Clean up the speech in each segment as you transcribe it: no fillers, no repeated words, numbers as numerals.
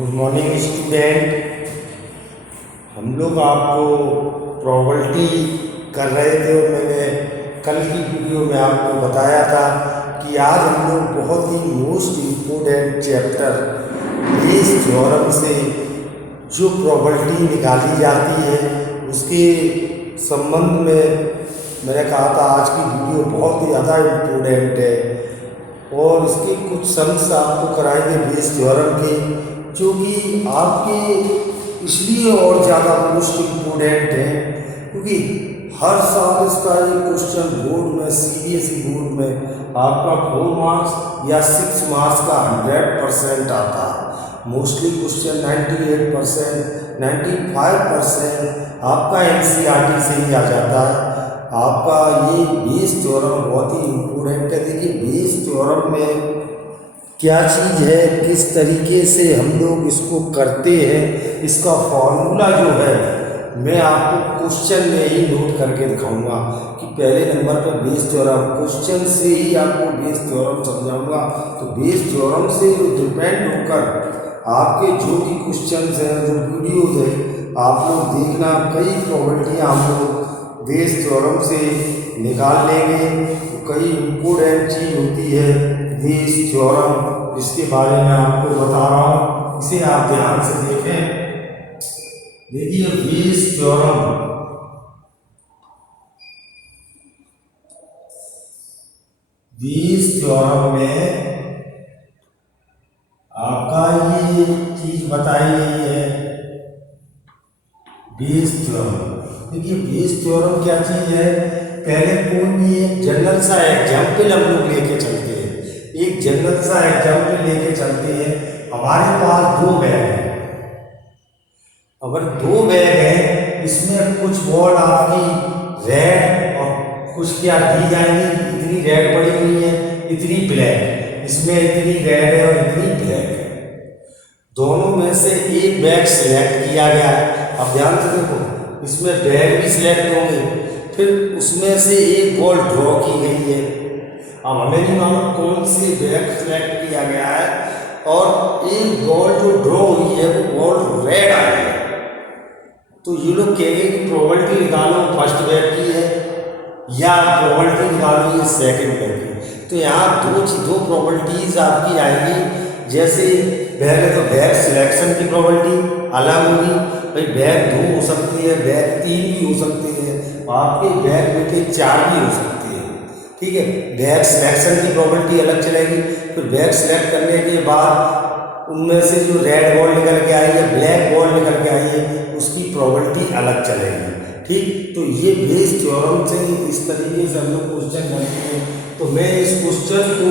Good morning student. हम लोग आपको प्रोबेबिलिटी कर रहे थे और मैंने कल की वीडियो में आपको बताया था कि आज हम लोग बहुत ही most important chapter Bayes theorem से जो प्रोबेबिलिटी निकाली जाती है उसके संबंध में मैंने कहा था आज की वीडियो बहुत ही ज़्यादा इम्पोर्टेंट है और इसके कुछ सम्स आपको कराएंगे बेस थ्योरम के, जो कि आपके इसलिए और ज़्यादा मोस्ट इम्पोर्टेंट है क्योंकि हर साल इसका एक क्वेश्चन बोर्ड में सीबीएसई बोर्ड में आपका 4 मार्क्स या 6 मार्क्स का 100% आता है। मोस्टली क्वेश्चन 98%, 95% आपका एनसीईआरटी से ही आ जाता है। आपका ये बेस थ्योरम बहुत ही इम्पोर्टेंट है। देखिए बेस थ्योरम में क्या चीज़ है, किस तरीके से हम लोग इसको करते हैं, इसका फॉर्मूला जो है मैं आपको क्वेश्चन में ही नोट करके दिखाऊंगा कि पहले नंबर पर बेस थ्योरम, क्वेश्चन से ही आपको बेस थ्योरम समझाऊंगा। तो बेस थ्योरम से डिपेंड होकर आपके जो भी क्वेश्चन हैं, जो वीडियोज हैं, आप लोग देखना, कई प्रोबेबिलिटियाँ हम लोग बेस थ्योरम से निकाल लेंगे। तो कई इम्पोर्टेंट चीज़ होती है बेस थ्योरम, जिसके बारे में आपको बता रहा हूँ, इसे आप ध्यान से देखें। देखिए बेस थ्योरम, बेस थ्योरम में आपका ये चीज बताई गई है बेस थ्योरम। देखिए बेस थ्योरम क्या चीज है, पहले कोई भी एक जनरल सा एग्जाम्पल हम लोग लेके चलते हैं, एक जनरल सा एग्जाम्पल लेके चलते हैं। हमारे पास 2 बैग हैं, अगर 2 बैग हैं, इसमें कुछ बॉल आपकी रेड और कुछ क्या दी जाएंगी, इतनी रेड पड़ी हुई है, इतनी ब्लैक, इसमें इतनी रेड है और इतनी ब्लैक है। दोनों में से एक बैग सिलेक्ट किया गया है। अब ध्यान से देखो, इसमें बैग भी सिलेक्ट होंगे, फिर उसमें से एक बॉल ड्रॉ की गई है। अब हमें नहीं मालूम कौन सी बैग सिलेक्ट किया गया है और एक बॉल जो ड्रॉ हुई है वो बॉल रेड आ गई है। तो ये लोग कहेंगे कि प्रोबेबिलिटी निकालो फर्स्ट बैग की है या प्रोबेबिलिटी निकालो ये सेकंड बैग की। तो यहाँ दो प्रोबेबिलिटीज आपकी आएगी। जैसे पहले तो बैग सिलेक्शन की प्रोबेबिलिटी अलग होगी, भाई बैग 2 हो सकती है, बैग 3 भी हो सकती है, आपके बैग में के 4 भी हो सकती है, ठीक है। बैग सिलेक्शन की प्रोबेबिलिटी अलग चलेगी। फिर बैग सिलेक्ट करने के बाद उनमें से जो रेड बॉल निकल के आई है, ब्लैक बॉल निकल के आई है, उसकी प्रोबेबिलिटी अलग चलेगी, ठीक। तो ये बेस थ्योरम से इस तरीके से हम लोग क्वेश्चन करते हैं। तो मैं इस क्वेश्चन को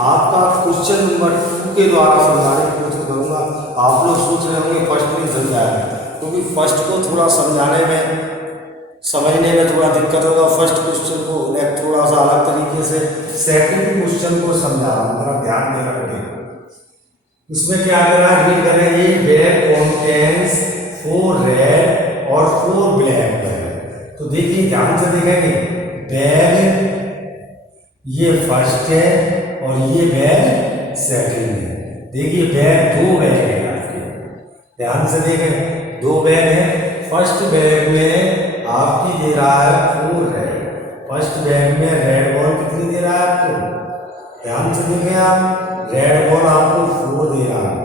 आपका क्वेश्चन नंबर 2 के द्वारा समझाने की कोशिश करूँगा। आप लोग सोच रहे होंगे फर्स्ट नहीं समझाया, क्योंकि फर्स्ट को थोड़ा समझाने में, समझने में थोड़ा दिक्कत होगा। फर्स्ट क्वेश्चन को थोड़ा सा अलग तरीके से सेकंड क्वेश्चन को समझा रहा हूँ, थोड़ा ध्यान में रखें। उसमें क्या करा, रीड करेंगे, बैग कॉन्टेंस 4 रेड और 4 ब्लैक बैग। तो देखिए ध्यान से देखेंगे, बैग ये फर्स्ट है और ये बैग सेकंड है। देखिए बैग 2 बैग है आपके, ध्यान से देखें 2 बैग है। फर्स्ट बैग में आपकी दे रहा है 4 रेड, फर्स्ट बैग में रेड बॉल कितनी दे रहा है आपको, ध्यान से देखें आप, रेड बॉल आपको 4 दे रहा है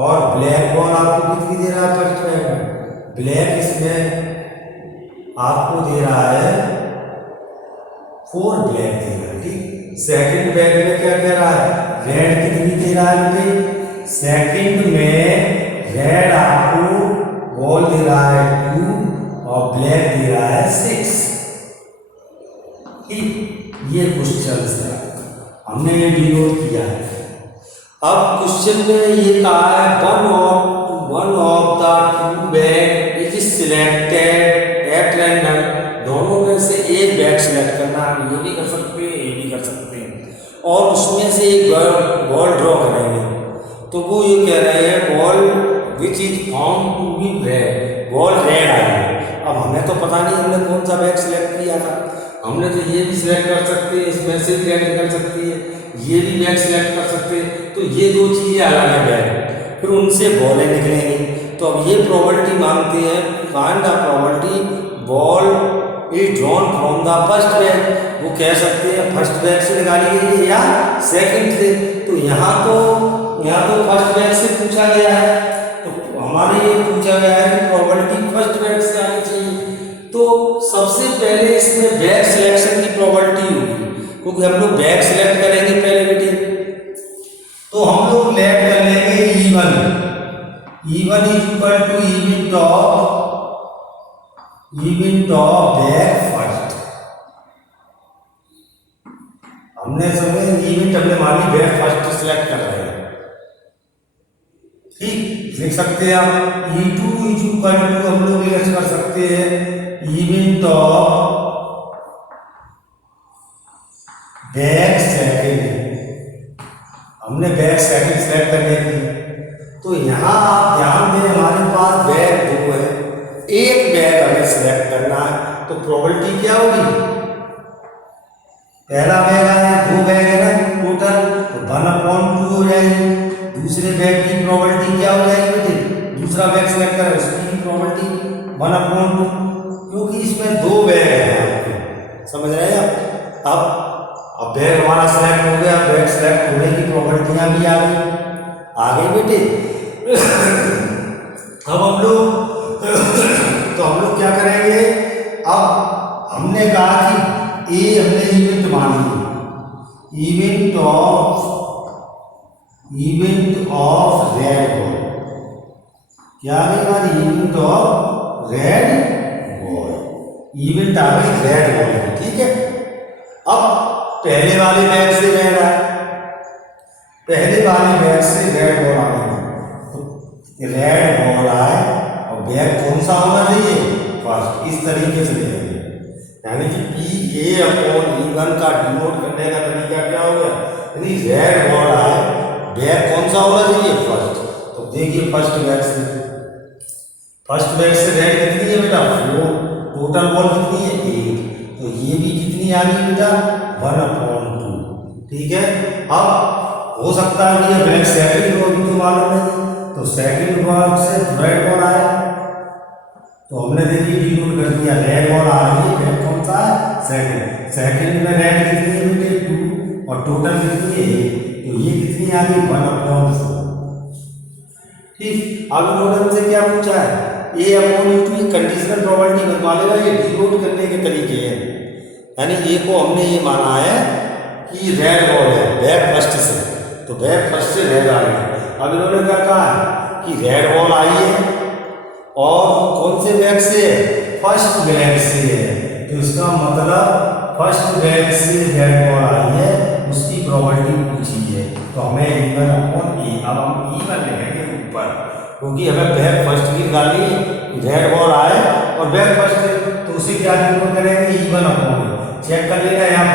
और ब्लैक बॉल आपको कितनी दे रहा है फर्स्ट बैग में, ब्लैक इसमें आपको दे रहा है 4 ब्लैक दे रहा है, ठीक। सेकंड बैग में क्या कह रहा है, रेड कितनी दे रहा है बेटे, सेकंड में रेड आपको बॉल दे रहा है 2 और ब्लैक दे रहा है 6, ठीक। ये क्वेश्चन है, हमने ये डिनोट किया है। अब क्वेश्चन में ये कहा है one of the 2 bag is selected at random. दोनों में से एक बैग सिलेक्ट करना, हम ये भी कर सकते हैं, ये भी कर सकते हैं, और उसमें से एक बॉल ड्रॉ करेंगे। तो वो ये कह रहे हैं ball which is found to be red, ball red आई है। अब हमें तो पता नहीं हमने कौन सा बैग सिलेक्ट किया था, हमने तो ये भी सिलेक्ट कर सकते हैं, इसमें से भी रेड निकल सकती है, ये भी बैग सिलेक्ट कर सकते हैं। तो ये 2 चीज़ें अलग है बैग। फिर उनसे बॉलें निकलेंगी। तो अब ये प्रॉपर्टी मांगते हैं, find the property ball is drawn from the first bag. वो कह सकते हैं फर्स्ट बैग से निकाली गई है या सेकंड से। तो यहाँ तो फर्स्ट बैग से पूछा गया है, तो हमारे ये पूछा गया है कि प्रॉपर्टी फर्स्ट बैग से आनी चाहिए। तो सबसे पहले इसमें बैग सिलेक्शन की प्रॉपर्टी होगी, क्योंकि हम लोग बैग सिलेक्ट करेंगे पहले बेटे। तो हम लोग लेट कर लेंगे E1 is equal to event of bag first. हमने समय इवेंट हमने मानी बैग फर्स्ट सिलेक्ट कर रहे हैं, ठीक लिख सकते हैं आप। E2 इज इक्वल टू हम लोग लिख कर सकते हैं इवेंट ऑफ बैग सेकेंड। हमने बैग सेकंड सेलेक्ट करने की। तो यहाँ आप ध्यान दें, हमारे पास बैग 2 है, एक बैग हमें सिलेक्ट करना है। तो प्रोबेबिलिटी क्या होगी, पहला बैग आया, 2 बैग है ना टोटल, तो 1/2 हो जाएगी। दूसरे बैग की प्रोबेबिलिटी क्या हो जाएगी बेटे, दूसरा बैग सिलेक्ट करें उसकी प्रोबेबिलिटी 1/2, क्योंकि इसमें 2 बैग है आपके, समझ रहे हैं आप। अब बैग हमारा सिलेक्ट हो गया, बैग सिलेक्ट होने की प्रोबेबिलिटियां भी आ गई बेटे। अब हम लोग क्या करेंगे, अब हमने कहा कि ए हमने इवेंट मान ली, इवेंट ऑफ रेड बॉल। क्या आ गई हमारी, event of red ball, event आ गई रेड बॉल की, ठीक है। अब पहले वाले बैग से रेड आए, पहले वाले बैग से रेड बॉल आए, तो रेड बॉल आए और बैग कौन सा होना चाहिए, फर्स्ट। इस तरीके से देंगे, यानी कि PA/E1 का डिनोट करने का तरीका क्या हो गया, यानी रेड बॉल आए, बैग कौन सा होना चाहिए, फर्स्ट। तो देखिए फर्स्ट बैग से रेड कितनी है बेटा, 4, टोटल बॉल कितनी है, 8, तो ये भी कितनी आ गई बेटा, 1/2, ठीक है। अब हो सकता है कि ये बैग सेकंड को भी तो मालूम है, तो सेकंड बॉल से रेड बॉल आया, तो हमने देखिए डिनोट कर दिया, रेड बॉल आ रही है, बैग कौन सा है, सेकंड में रेड कितनी है बेटे, 2, और टोटल कितनी है 8, तो ये कितनी आ गई, 1/4, ठीक। अब इन्होंने से क्या पूछा है, A/E2 कंडीशनल प्रॉपर्टी बनवा लेगा, ये डिनोट करने के तरीके हैं। यानी ए को हमने ये माना है कि रेड बॉल है बैग फर्स्ट से, तो बैग फर्स्ट से रेड आ गई। अब इन्होंने क्या कहा है कि रेड बॉल आई है और कौन से बैग से, फर्स्ट बैग से है, तो इसका मतलब फर्स्ट बैग से रेड बॉल आई है, उसकी प्रॉपर्टी पूछी है, तो हमें E1/A। अब हम E1 लिखेंगे ऊपर, क्योंकि हमें बैग फर्स्ट की निकालनी, रेड बॉल आए और बैग फर्स्ट, तो उसे क्या डिनोट करेंगे, E1/A। चेक कर लेना यहाँ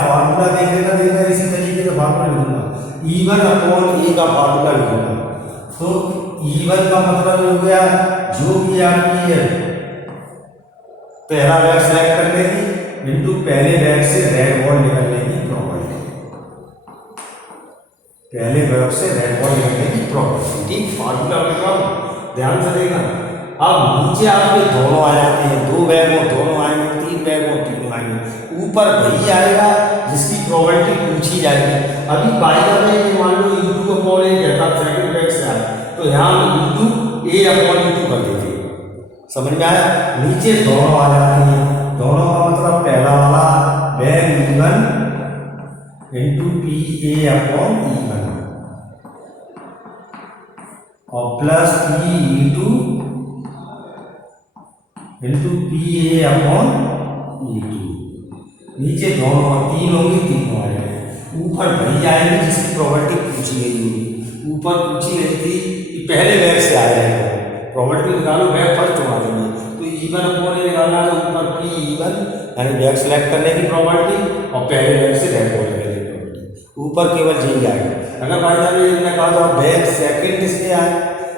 फार्मूला देख लेना, इसी तरीके से फार्मूला लिखूंगा, E1/A का फार्मूला लिखूंगा। तो E1 का मतलब हो गया जो भी आपकी है पहला बैग सेलेक्ट करने की इंटू पहले बैग से रेड बॉल निकलने की प्रॉपर्टी, पहले बैग से रेड बॉल निकलने की प्रॉपर्टी, ठीक। फार्मूला लिखा ध्यान से देखना। अब नीचे आपके दोनों आ जाते हैं, 2 बैग हो दोनों आएंगे, 3 बैग हो तीनों आएंगे, ऊपर वही आएगा जिसकी प्रोबेबिलिटी पूछी जाएगी। अभी बाइका में ये मान लो E2/A कहता सेकंड बैग से आया, तो यहाँ A/E2 कर देते, समझ में आया। नीचे दोनों आ जाती हैं, दोनों का मतलब पहला वाला बैग E1 इंटू PA/E1 और प्लस PE2 इंटू PA/E2। नीचे दोनों 3 होंगे, तीनों आ जाएंगे, ऊपर वही आएंगे जिसकी प्रॉपर्टी पूछी गई होगी। ऊपर पूछी गई थी कि पहले बैग से आ जाएगा, प्रॉपर्टी निकालो, बैग फर्स्ट उठा देंगे, तो E1/A निकालना है, ऊपर PE1 यानी बैग सेलेक्ट करने की प्रॉपर्टी और पहले बैग से रेड बॉल निकलने की प्रॉपर्टी, ऊपर केवल यही आएगा। अगर भाई साहब ने कहा था बैग सेकंड से आए,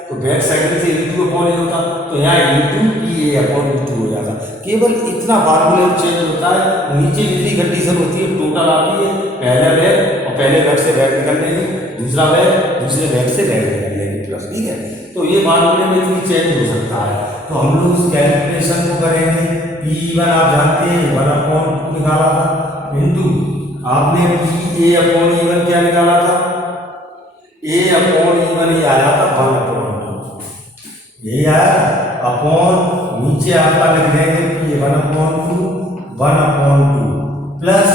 तो बैग सेकंड से E2/A होता, तो यहाँ E2 PA/E2 हो जाता। केवल इतना फार्मूला चेंज होता है, नीचे जितनी कंडीशन होती है टोटल आती है, पहला बैग और पहले बैग से बैग निकल लेंगे, दूसरा बैग दूसरे बैग से बैग निकल लेंगे प्लस, ठीक है। तो ये फार्मूले में भी चेंज हो सकता है। तो हम लोग उस कैलकुलेशन को करेंगे। P1 आप जानते हैं 1/2 निकाला था, इंटू आपने PA/E1 क्या निकाला था, A/E1 ये आया था 1/2, यही आया अपॉन, नीचे आपका लिख देंगे P1/2 1/2 प्लस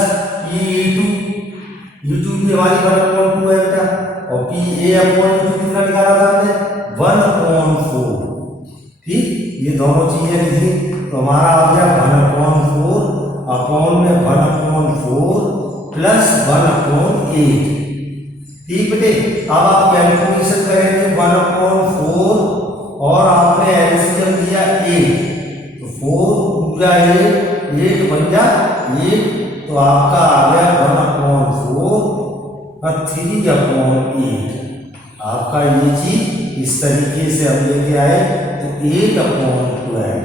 E2 की हमारी 1/2 है बेटा, और PA/E2 कितना निकाला था हमने 1/4, ठीक। ये दोनों चीजें लिखी तो हमारा आ गया 1/4 अपॉन में 1/4 प्लस 1/8, ठीक बेटे। अब आप कैलकुलेशन करेंगे 1/4 और आपने एलसीएम दिया 8, तो 4 पूरा 8 बन जा 8, तो आपका आ गया 1/4 और 3/8। आपका ये चीज इस तरीके से अब लेके आए तो 8/12,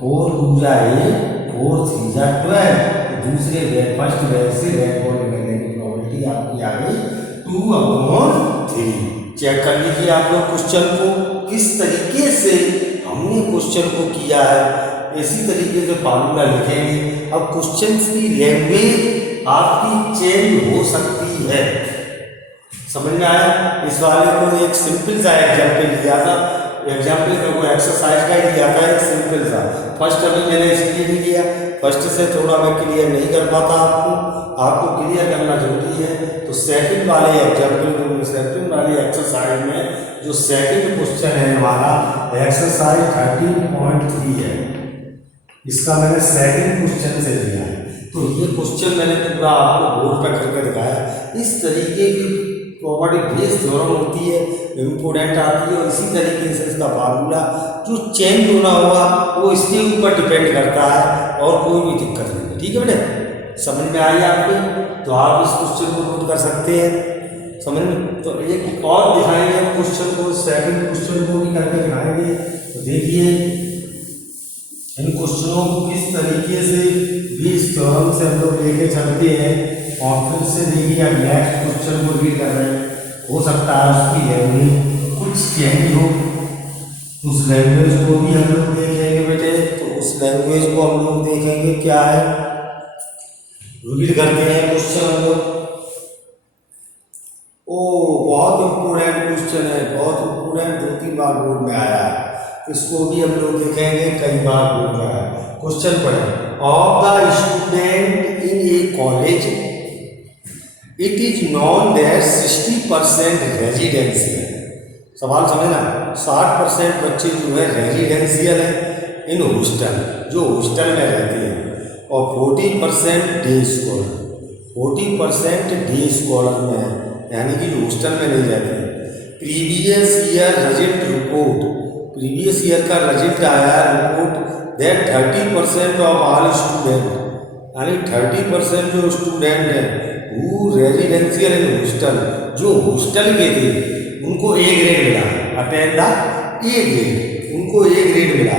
4 पूरा 8 4 3 12, तो दूसरे बैग फर्स्ट बैग से बैग और निकलने की प्रोबेबिलिटी आपकी आ गई 2/3। चेक कर लीजिए आप लोग क्वेश्चन को किस तरीके से हमने क्वेश्चन को किया है, इसी तरीके से फार्मूला लिखेंगे। अब क्वेश्चन की लैंग्वेज आपकी चेंज हो सकती है, समझ में आया। इस वाले को एक सिंपल सा एग्जाम्पल दिया था, एग्जाम्पल का वो एक्सरसाइज का ही दिया था, एक सिंपल सा। फर्स्ट अभी मैंने इसलिए नहीं दिया, फर्स्ट से थोड़ा मैं क्लियर नहीं कर पाता, आपको क्लियर करना जरूरी है। तो सेकंड वाले एग्जाम्पल को, सेकंड वाली एक्सरसाइज में जो सेकंड क्वेश्चन है हमारा एक्सरसाइज 13.3 है, इसका मैंने सेकंड क्वेश्चन से लिया है। तो ये क्वेश्चन मैंने पूरा आपको बोर्ड पर करके दिखाया। इस तरीके की प्रॉपर्टी बेस्ड थ्योरम होती है, इम्पोर्टेंट आती है, और इसी तरीके से इसका फार्मूला जो चेंज होना होगा वो इसके ऊपर डिपेंड करता है, और कोई भी दिक्कत नहीं है, ठीक है बेटे। समझ में आई आपको, तो आप इस क्वेश्चन को नोट कर सकते हैं, समझ में। तो एक और दिखाएंगे हम क्वेश्चन को, सेकंड क्वेश्चन को भी करके दिखाएंगे। तो देखिए इन क्वेश्चनों को किस तरीके से बेस्ड थ्योरम से हम लोग लेके चलते हैं, और फिर से देखिए अब नेक्स्ट क्वेश्चन को रीड कर रहे हैं। हो सकता है उसकी लैंग्वेज कुछ चेंज हो, उस लैंग्वेज को भी हम लोग देखेंगे बेटे। तो उस लैंग्वेज को हम लोग देखेंगे क्या है, रीड करते हैं क्वेश्चन हम लोग। ओ बहुत इम्पोर्टेंट क्वेश्चन है, बहुत इम्पोर्टेंट, 2-3 बार बोर्ड में आया है, इसको भी हम लोग देखेंगे, कई बार बोर्ड में आया है। क्वेश्चन पढ़ें, of the student in A college it is non that 60% residential. सवाल समझना, 60% बच्चे जो है रेजिडेंशियल है इन हॉस्टल, जो हॉस्टल में रहते हैं, और 40% डे स्कॉलर, 40% डे स्कॉलर में है, यानी कि हॉस्टल में नहीं रहते हैं। Previous year result report, previous year का रिजल्ट आया report that 30% of all student, यानी 30% जो स्टूडेंट हैं वो रेजिडेंशियल इन हॉस्टल, जो हॉस्टल के थे उनको ए ग्रेड मिला, अटेंड द ए ग्रेड, उनको ए ग्रेड मिला।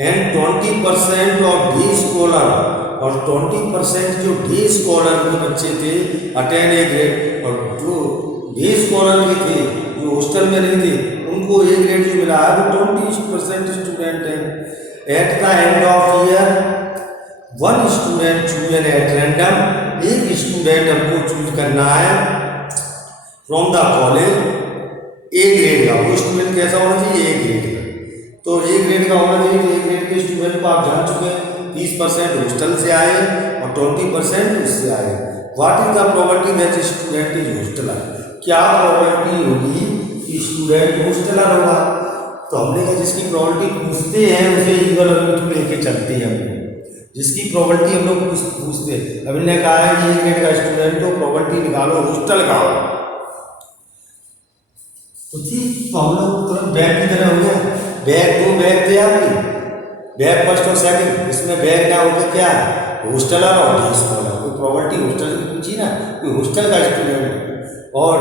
एंड 20% ऑफ डे स्कॉलर, और 20% जो डे स्कॉलर के बच्चे थे अटेंड ए ग्रेड, और जो डे स्कॉलर के थे जो हॉस्टल में नहीं थे उनको ए ग्रेड जो मिला है वो 20% स्टूडेंट हैं। At the end of year 1 student chosen at random, एक स्टूडेंट हमको चूज करना है from the college A grade का। वो स्टूडेंट कैसा होना चाहिए, ए ग्रेड का। तो ए ग्रेड का होना चाहिए, ए ग्रेड के स्टूडेंट को आप जान चुके हैं 30% हॉस्टल से आए और 20% उससे आए। What is the probability that student is hosteller, क्या प्रोबेबिलिटी होगी कि स्टूडेंट हॉस्टलर होगा। तो हमने कहा जिसकी प्रोबेबिलिटी पूछते हैं उसे इक्वल वैल्यू लेके चलते हैं हम लोग, जिसकी प्रोबेबिलिटी हम लोग पूछते हैं। अब इन्होंने कहा है कि ए ग्रेड का स्टूडेंट को प्रोबेबिलिटी निकालो हॉस्टल का हो, तो ठीक, तो हम लोग तुरंत बैग की तरह हो गया। बैग 2 बैग थे आपके, बैग फर्स्ट और सेकंड, इसमें बैग क्या होगा, क्या है हॉस्टलर और डे स्कॉलर। कोई प्रॉपर्टी हॉस्टल की पूछी ना, कोई हॉस्टल का स्टूडेंट, और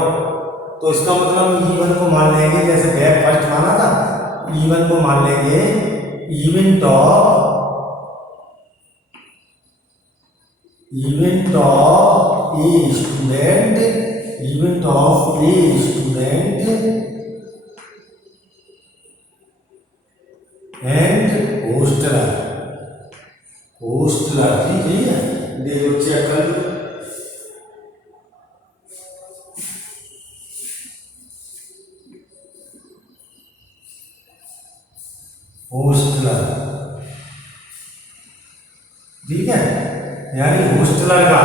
तो इसका मतलब E1 को मान लेंगे, जैसे बैग फर्स्ट माना था, E1 को मान लेंगे event of a student, event of a student and hosteller, hosteller, ठीक है। देखो चेक कर लो, होस्टलर, ठीक है, यानी होस्टलर का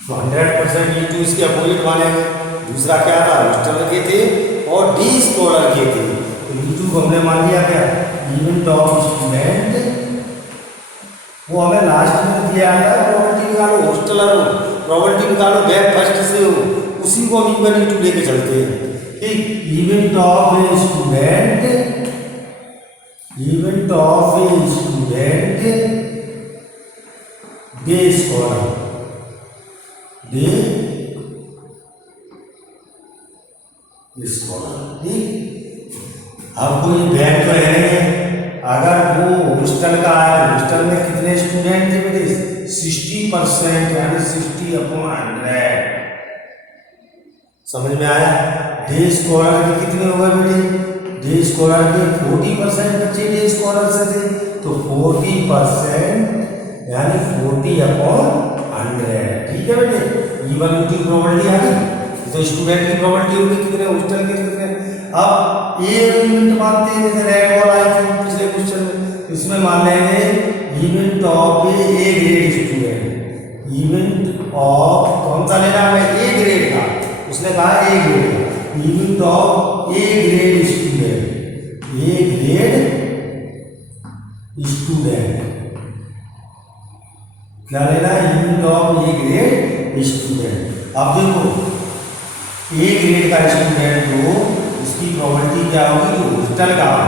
तो 100% इंटू इसके अपोजिट मानेंगे। दूसरा क्या था, होस्टलर के थे और डे स्कॉलर के थे, तो इंटू को हमने मान लिया क्या, इवेंट ऑफ स्टूडेंट, वो हमें लास्ट में दिया था प्रॉपर्टी निकालो, होस्टलर हो प्रॉपर्टी निकालो बैक फर्स्ट से हो, उसी को हम इवन इंटू लेके चलते हैं, ठीक। Event of a student, event of a student day scholar, day scholar, ठीक। अब कोई बैक तो है नहीं, अगर वो हॉस्टल का है तो हॉस्टल में कितने स्टूडेंट थे बेटे, 60%, यानी 60/100, समझ में आया। डे स्कॉलर के कितने हो गए बेटे, डे स्कॉलर के 40% बच्चे डे स्कॉलर से थे, तो 40% यानी 40/100, ठीक है बेटे। इवन की प्रॉपर्टी आ गई, तो स्टूडेंट की प्रॉपर्टी होगी कितने, हॉस्टल के कितने। अब ए इवेंट मानते हैं, जैसे रेड बॉल आई थी पिछले क्वेश्चन में, इसमें मान लेंगे event of A grade student, event of कौन सा लेना है, ए ग्रेड का, उसने कहा ए ग्रेड का, event of A grade student, A grade student, क्या लेना है, event of A grade student. अब देखो ए ग्रेड का स्टूडेंट हो, इसकी प्रॉपर्टी क्या होगी, तो हॉस्टल का हो,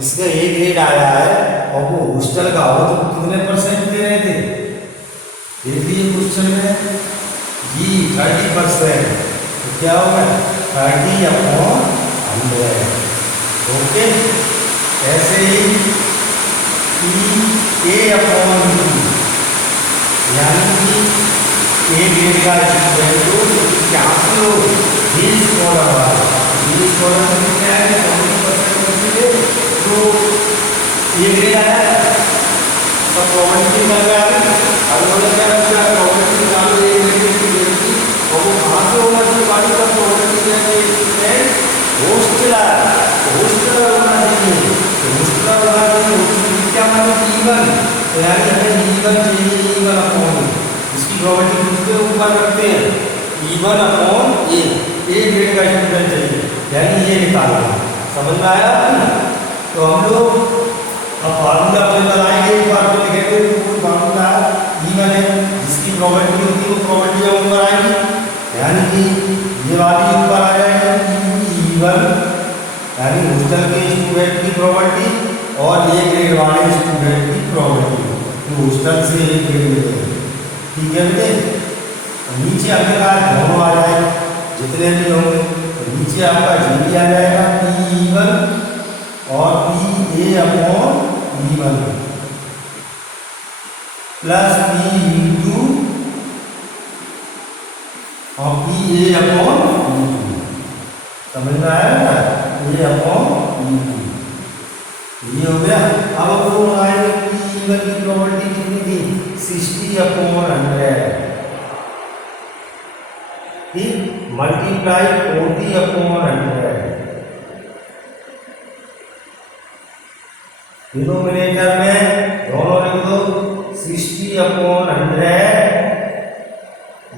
इसका ए ग्रेड आया है और वो हॉस्टल का हो, तो कितने % दे रहे थे, देख लीजिए क्वेश्चन में जी 30%, तो क्या होगा 30/100, ओके। ऐसे ही E/U, यानी कि ए ग्रेड का स्टूडेंट हो, यहाँ से हो डे स्कॉलर वाला, डे स्कॉलर में कितने आए, 40% बच्चे, तो ए ग्रेड आया, सब प्रॉपर्टी निकाल रहा है, और उन्होंने क्या रखा है, प्रॉपर्टी निकाल रहे हैं स्टूडेंट की, और वो कहाँ से होना चाहिए, बाकी सब प्रॉपर्टी है होस्टलर, होस्टलर होना चाहिए, तो होस्टलर होना चाहिए, होस्टलर क्या मतलब इवन, तो यानी हमें इवन चाहिए, इवन अपॉन, इसकी प्रॉपर्टी किसके ऊपर रखते हैं, इवन अपॉन ए ग्रेड का स्टूडेंट चाहिए, यानी ये निकालना, समझ में आया। तो हम लोग अब फार्मूला अपने लगाएंगे, एक बार तो लिखेंगे, कोई फार्मूला इवन है, जिसकी प्रॉपर्टी होती है वो प्रॉपर्टी ऊपर आएगी, यानी कि ये वाली ऊपर आ जाएगी इवन, यानी हॉस्टल के स्टूडेंट की प्रॉपर्टी और ए ग्रेड वाले स्टूडेंट की प्रॉपर्टी, तो हॉस्टल से ए ग्रेड, ठीक है बेटे। नीचे आपके पास दोनों आ जाए, जितने भी होंगे, तो नीचे आपका जी भी आ जाएगा P/E1 और PA/E1 प्लस P/U और PA/E2, समझ में आया ना, A/E2 ये हो गया। अब आपको आएगा P/E1 की प्रॉपर्टी कितनी थी, 60/100, ठीक, मल्टीप्लाई 40/100, डिनोमिनेटर में दोनों लिख दो, 60/100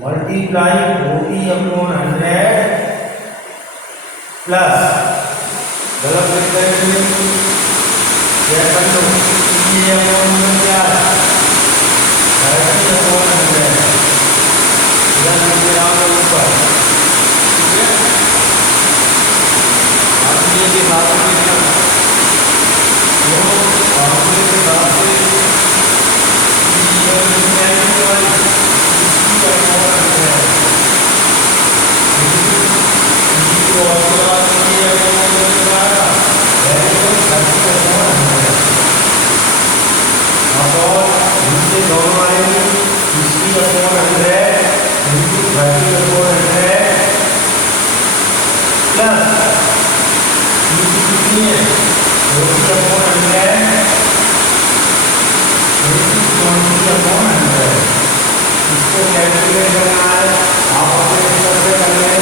मल्टीप्लाई 40/100 प्लस गलत लिख देंगे, क्या कर लो, P/E1 क्या 30/100, इधर लिखे नाम ऊपर, ठीक है। आप ये के साथ में लिखना, तो फॉर्मूले के साथ से दोनों आएंगे 60/100 कैलकुलेट करना है आप अपने स्तर से कर लें।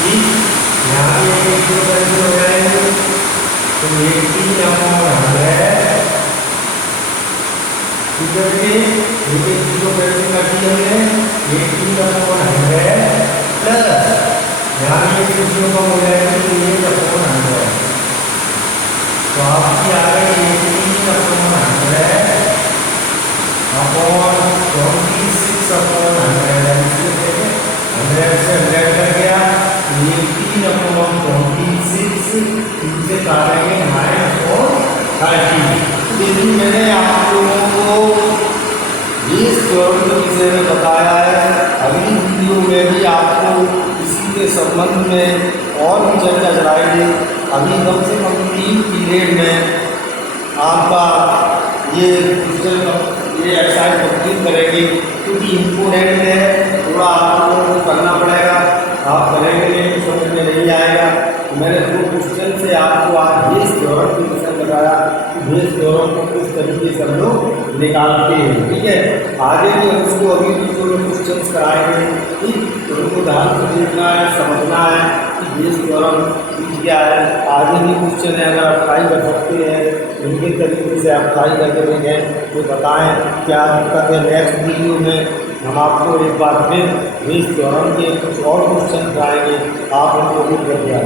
ठीक, यहाँ भी एक जीरो कैंसिल हो जाएंगे तो 18/100, ठीक है जी। एक जीरो कैंसिल कर दी हमने, 18/100 प्लस यहाँ भी एक जीरो कम हो जाएगा तो 8/100, तो आपकी आ गई 18/100 अपॉन 26/100। 100 से 100 कर गया 18/26, इनसे काटेंगे 9/30। देखिए मैंने आप लोगों को बेस थ्योरम के विषय में बताया है। अगली वीडियो में भी आपको इसी के संबंध में और भी चर्चा कराएंगे। अभी कम से कम 3 पीरियड में आपका ये एक्सरसाइज कंप्लीट करेंगे, क्योंकि इम्पोर्टेंट है, थोड़ा आप लोगों को करना पड़ेगा। आप करेंगे नहीं तो समझ में नहीं आएगा। तो मैंने 2 क्वेश्चन से आपको आज बेस थ्योरम के विषय में बताया कि बेस थ्योरम को किस तरीके से हम लोग निकालते हैं, ठीक है। आगे भी हम उसको अभी वीडियो में क्वेश्चन कराएंगे, ठीक। तो उनको ध्यान से देखना है, समझना है कि बेस थ्योरम क्या है। आगे भी क्वेश्चन है, अगर आप ट्राई कर सकते हैं उनके तरीके से आप ट्राई करके देखें तो बताएं क्या दिक्कत है। नेक्स्ट वीडियो में हम आपको एक बार फिर बेस थ्योरम के कुछ और क्वेश्चन कराएंगे, आप उनको भी कर दिया।